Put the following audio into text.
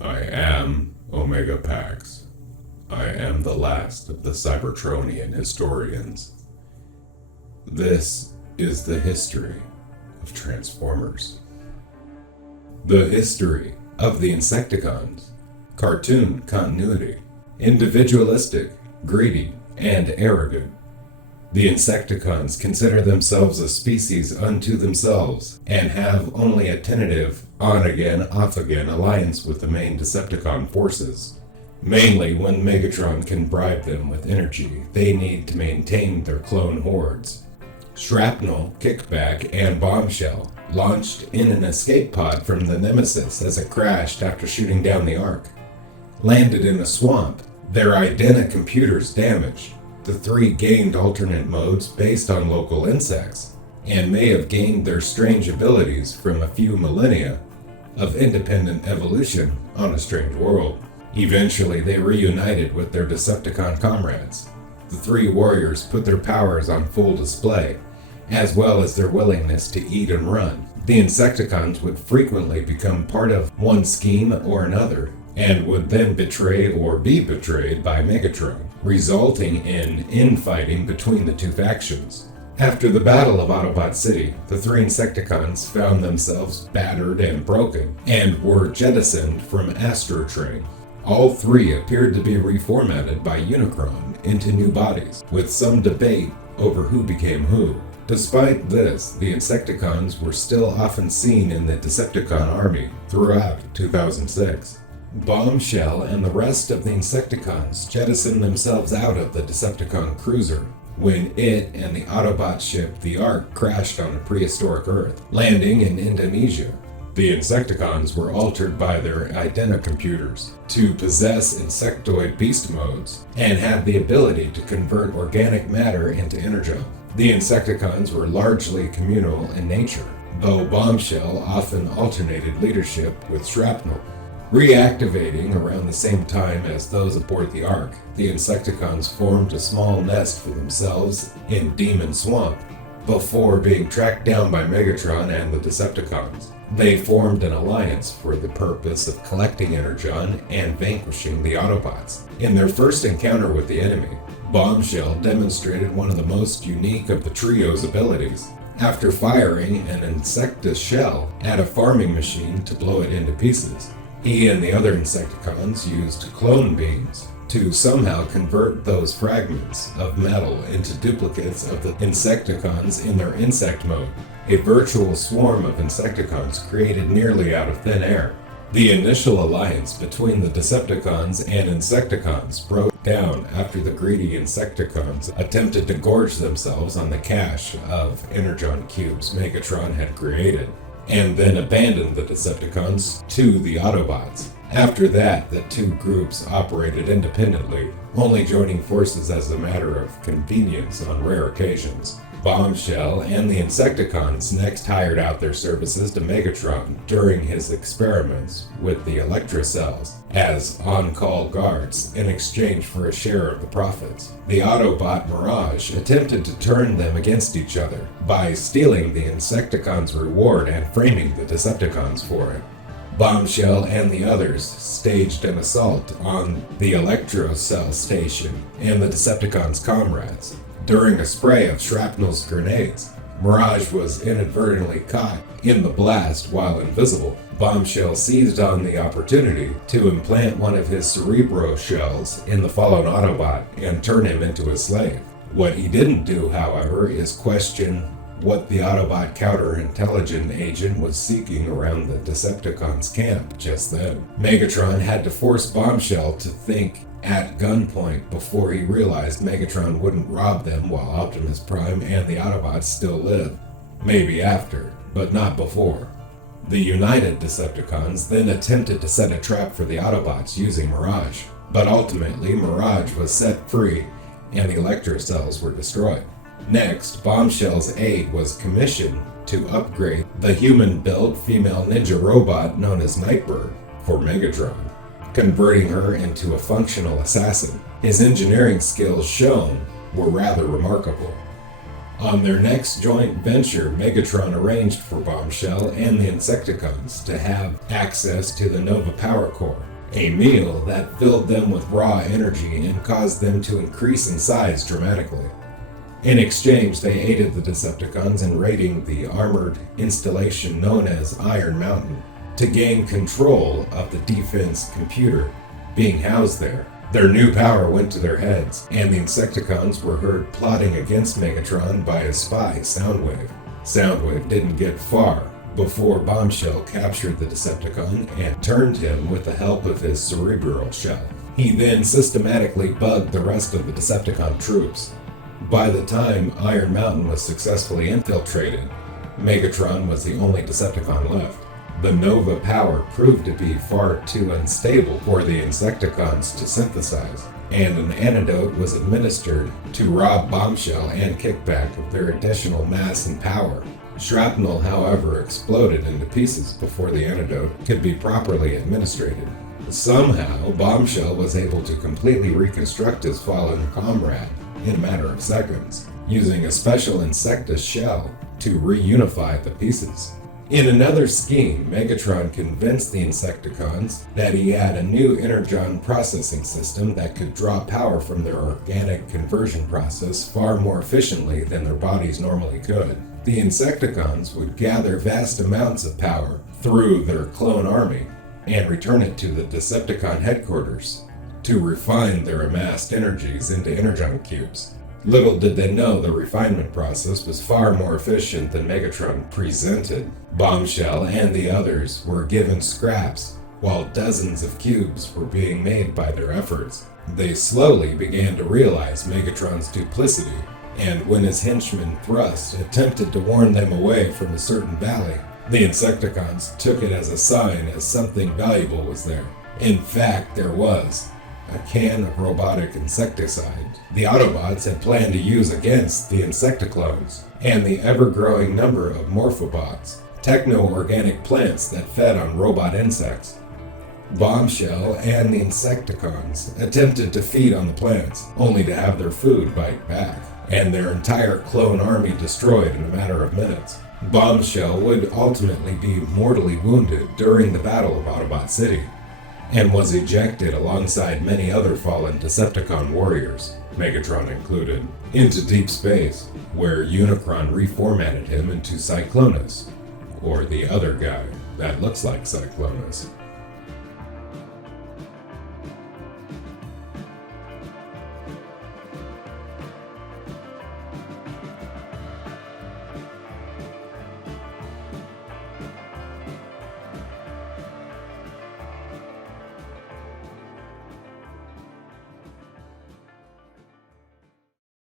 I am Omega Pax. I am the last of the Cybertronian historians. This is the history of Transformers. The history of the Insecticons. Cartoon continuity. Individualistic, greedy, and arrogant. The Insecticons consider themselves a species unto themselves and have only a tentative on-again, off-again alliance with the main Decepticon forces. Mainly when Megatron can bribe them with energy they need to maintain their clone hordes. Shrapnel, Kickback, and Bombshell launched in an escape pod from the Nemesis as it crashed after shooting down the Ark. Landed in a swamp, their Idena computers damaged. The three gained alternate modes based on local insects, and may have gained their strange abilities from a few millennia of independent evolution on a strange world. Eventually, they reunited with their Decepticon comrades. The three warriors put their powers on full display, as well as their willingness to eat and run. The Insecticons would frequently become part of one scheme or another, and would then betray or be betrayed by Megatron, resulting in infighting between the two factions. After the Battle of Autobot City, the three Insecticons found themselves battered and broken, and were jettisoned from Astrotrain. All three appeared to be reformatted by Unicron into new bodies, with some debate over who became who. Despite this, the Insecticons were still often seen in the Decepticon army throughout 2006. Bombshell and the rest of the Insecticons jettisoned themselves out of the Decepticon cruiser when it and the Autobot ship the Ark crashed on a prehistoric Earth, landing in Indonesia. The Insecticons were altered by their Idena computers to possess insectoid beast modes and had the ability to convert organic matter into energon. The Insecticons were largely communal in nature, though Bombshell often alternated leadership with Shrapnel. Reactivating around the same time as those aboard the Ark, the Insecticons formed a small nest for themselves in Demon Swamp before being tracked down by Megatron and the Decepticons. They formed an alliance for the purpose of collecting energon and vanquishing the Autobots. In their first encounter with the enemy, Bombshell demonstrated one of the most unique of the trio's abilities. After firing an Insectus shell at a farming machine to blow it into pieces, he and the other Insecticons used clone beams to somehow convert those fragments of metal into duplicates of the Insecticons in their insect mode, a virtual swarm of Insecticons created nearly out of thin air. The initial alliance between the Decepticons and Insecticons broke down after the greedy Insecticons attempted to gorge themselves on the cache of energon cubes Megatron had created, and then abandoned the Decepticons to the Autobots. After that, the two groups operated independently, only joining forces as a matter of convenience on rare occasions. Bombshell and the Insecticons next hired out their services to Megatron during his experiments with the Electrocells as on-call guards in exchange for a share of the profits. The Autobot Mirage attempted to turn them against each other by stealing the Insecticons' reward and framing the Decepticons for it. Bombshell and the others staged an assault on the Electrocell station and the Decepticons' comrades. During a spray of Shrapnel's grenades, Mirage was inadvertently caught in the blast while invisible. Bombshell seized on the opportunity to implant one of his Cerebro shells in the fallen Autobot and turn him into a slave. What he didn't do, however, is question what the Autobot counterintelligence agent was seeking around the Decepticons' camp just then. Megatron had to force Bombshell to think at gunpoint before he realized Megatron wouldn't rob them while Optimus Prime and the Autobots still lived. Maybe after, but not before. The united Decepticons then attempted to set a trap for the Autobots using Mirage, but ultimately Mirage was set free and the Electrocells were destroyed. Next, Bombshell's aide was commissioned to upgrade the human-built female ninja robot known as Nightbird for Megatron, converting her into a functional assassin. His engineering skills shown were rather remarkable. On their next joint venture, Megatron arranged for Bombshell and the Insecticons to have access to the Nova Power Core, a meal that filled them with raw energy and caused them to increase in size dramatically. In exchange, they aided the Decepticons in raiding the armored installation known as Iron Mountain to gain control of the defense computer being housed there. Their new power went to their heads, and the Insecticons were heard plotting against Megatron by his spy, Soundwave. Soundwave didn't get far before Bombshell captured the Decepticon and turned him with the help of his cerebral shell. He then systematically bugged the rest of the Decepticon troops. By the time Iron Mountain was successfully infiltrated, Megatron was the only Decepticon left. The Nova power proved to be far too unstable for the Insecticons to synthesize, and an antidote was administered to rob Bombshell and Kickback of their additional mass and power. Shrapnel, however, exploded into pieces before the antidote could be properly administered. Somehow, Bombshell was able to completely reconstruct his fallen comrade in a matter of seconds, using a special Insectus shell to reunify the pieces. In another scheme, Megatron convinced the Insecticons that he had a new energon processing system that could draw power from their organic conversion process far more efficiently than their bodies normally could. The Insecticons would gather vast amounts of power through their clone army and return it to the Decepticon headquarters to refine their amassed energies into energon cubes. Little did they know the refinement process was far more efficient than Megatron presented. Bombshell and the others were given scraps, while dozens of cubes were being made by their efforts. They slowly began to realize Megatron's duplicity, and when his henchman Thrust attempted to warn them away from a certain valley, the Insecticons took it as a sign as something valuable was there. In fact, there was a can of robotic insecticide the Autobots had planned to use against the Insecticlones, and the ever-growing number of Morphobots, techno-organic plants that fed on robot insects. Bombshell and the Insecticons attempted to feed on the plants, only to have their food bite back, and their entire clone army destroyed in a matter of minutes. Bombshell would ultimately be mortally wounded during the Battle of Autobot City, and was ejected alongside many other fallen Decepticon warriors, Megatron included, into deep space, where Unicron reformatted him into Cyclonus, or the other guy that looks like Cyclonus.